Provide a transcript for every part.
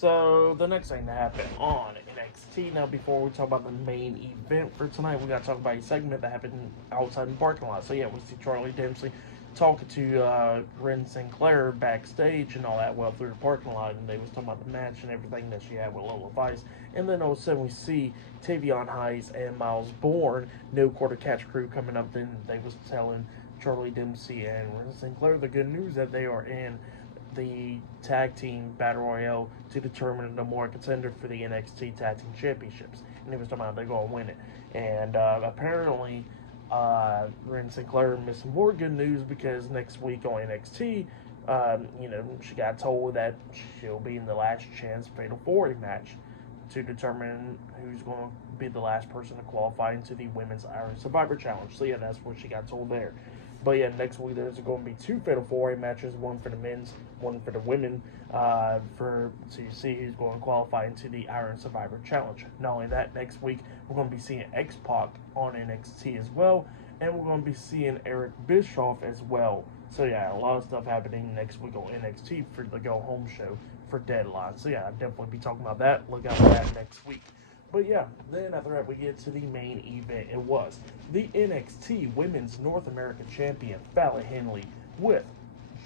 So the next thing that happened on NXT. Now, before we talk about the main event for tonight, we got to talk about a segment that happened outside in the parking lot. So yeah, we see Charlie Dempsey talking to Ren Sinclair backstage and all that, well, through the parking lot, and they was talking about the match and everything that she had with Lola Vice. And then all of a sudden we see Tavion Heights and Miles Bourne, no quarter catch crew, coming up. Then they was telling Charlie Dempsey and Ren Sinclair the good news that they are in the tag team battle royale to determine the more contender for the NXT tag team championships, and it was talking about they're going to win it. And apparently, Ren Sinclair missed more good news because next week on NXT, she got told that she'll be in the last chance fatal 4 match to determine who's going to be the last person to qualify into the Women's Iron Survivor Challenge. So yeah, that's what she got told there. But yeah, next week there's going to be 2 Fatal 4 matches, one for the men's, one for the women, to see who's going to qualify into the Iron Survivor Challenge. Not only that, next week we're going to be seeing X-Pac on NXT as well, and we're going to be seeing Eric Bischoff as well. So yeah, a lot of stuff happening next week on NXT for the Go Home show for Deadline. So yeah, I'll definitely be talking about that. Look out for that next week. But yeah, then after that we get to the main event. It was the NXT Women's North American Champion Fallon Henley with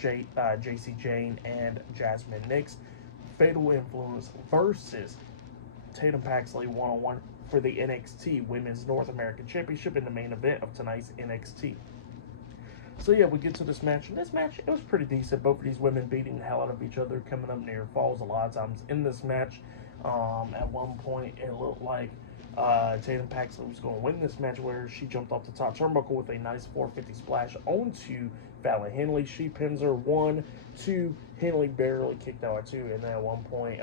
Jacy, Jayne, and Jazmine Nix. Fatal Influence versus Tatum Paxley one-on-one for the NXT Women's North American Championship in the main event of tonight's NXT. So yeah, we get to this match, and this match, it was pretty decent. Both of these women beating the hell out of each other, coming up near falls a lot of times in this match. At one point, it looked like Tatum Paxley was going to win this match, where she jumped off the top turnbuckle with a nice 450 splash onto Fallon Henley. She pins her 1, 2. Henley barely kicked out at 2, and then at one point,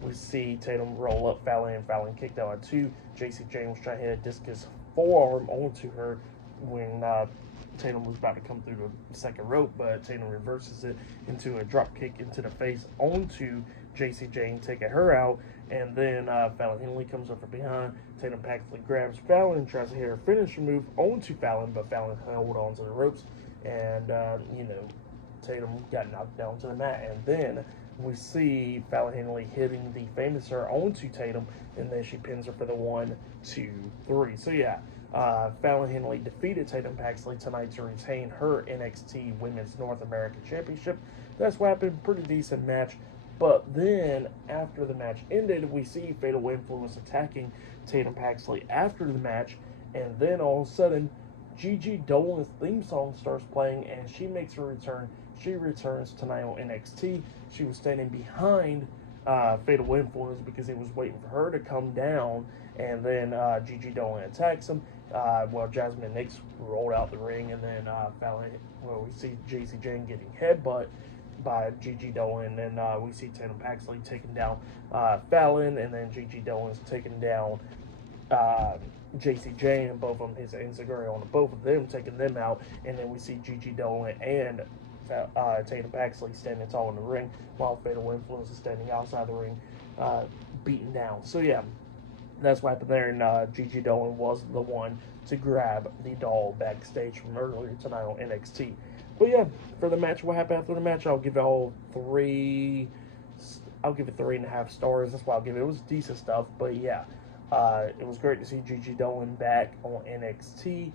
we see Tatum roll up Fallon, and Fallon kicked out at 2. Jacy Jayne was trying to hit a discus forearm onto her when Tatum was about to come through the second rope, but Tatum reverses it into a drop kick into the face onto Jacy Jayne, taking her out, and then Fallon Henley comes up from behind. Tatum Paxley grabs Fallon and tries to hit her finisher move onto Fallon, but Fallon held on to the ropes, and Tatum got knocked down to the mat, and then we see Fallon Henley hitting the Famouser onto Tatum, and then she pins her for the 1, 2, 3. So yeah, Fallon Henley defeated Tatum Paxley tonight to retain her NXT Women's North American Championship. That's what happened. Pretty decent match. But then, after the match ended, we see Fatal Influence attacking Tatum Paxley after the match, and then all of a sudden, Gigi Dolin's theme song starts playing, and she makes her return. She returns tonight on NXT. She was standing behind Fatal Influence because he was waiting for her to come down, and then Gigi Dolin attacks him. Jazmine Nix rolled out the ring, and then we see Jacy Jayne getting headbutt by Gigi Dolin, and we see Tatum Paxley taking down Fallon, and then Gigi Dolin's taking down Jacy Jayne, and both of them, his Enziguri on both of them, taking them out, and then we see Gigi Dolin and Tatum Paxley standing tall in the ring, while Fatal Influence is standing outside the ring, beaten down. So yeah, that's what happened there, and Gigi Dolin was the one to grab the doll backstage from earlier tonight on NXT. But yeah, for the match, what happened after the match, I'll give it all 3. I'll give it 3.5 stars. That's why I'll give it. It was decent stuff, but yeah, it was great to see Gigi Dolin back on NXT.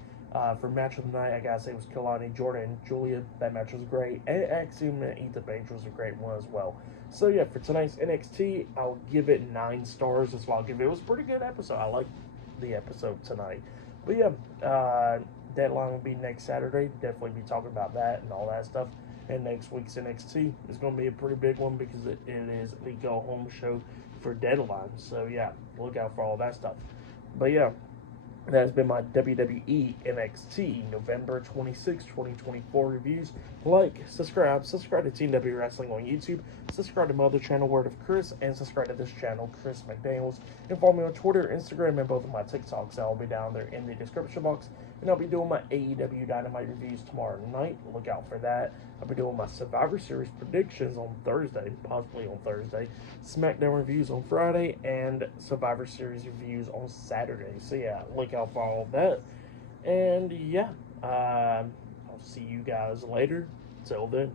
For match of the night, I gotta say it was Kalani, Jordan, and Julia. That match was great, and Axiom and Ethan Page was a great one as well. So yeah, for tonight's NXT, I'll give it 9 stars. That's why I'll give it. It was a pretty good episode. I liked the episode tonight. But yeah, Deadline will be next Saturday. Definitely be talking about that and all that stuff. And next week's NXT is going to be a pretty big one because it is the Go Home show for Deadline. So yeah, look out for all that stuff. But yeah, that has been my WWE NXT November 26, 2024 reviews. Like, subscribe to Team W Wrestling on YouTube, subscribe to my other channel, Word of Chris, and subscribe to this channel, Chris McDaniels. And follow me on Twitter, Instagram, and both of my TikToks. I'll be down there in the description box. And I'll be doing my AEW Dynamite reviews tomorrow night. Look out for that. I'll be doing my Survivor Series predictions on Thursday, possibly on Thursday. SmackDown reviews on Friday, and Survivor Series reviews on Saturday. So yeah, look out for all of that. And yeah, I'll see you guys later. Till then.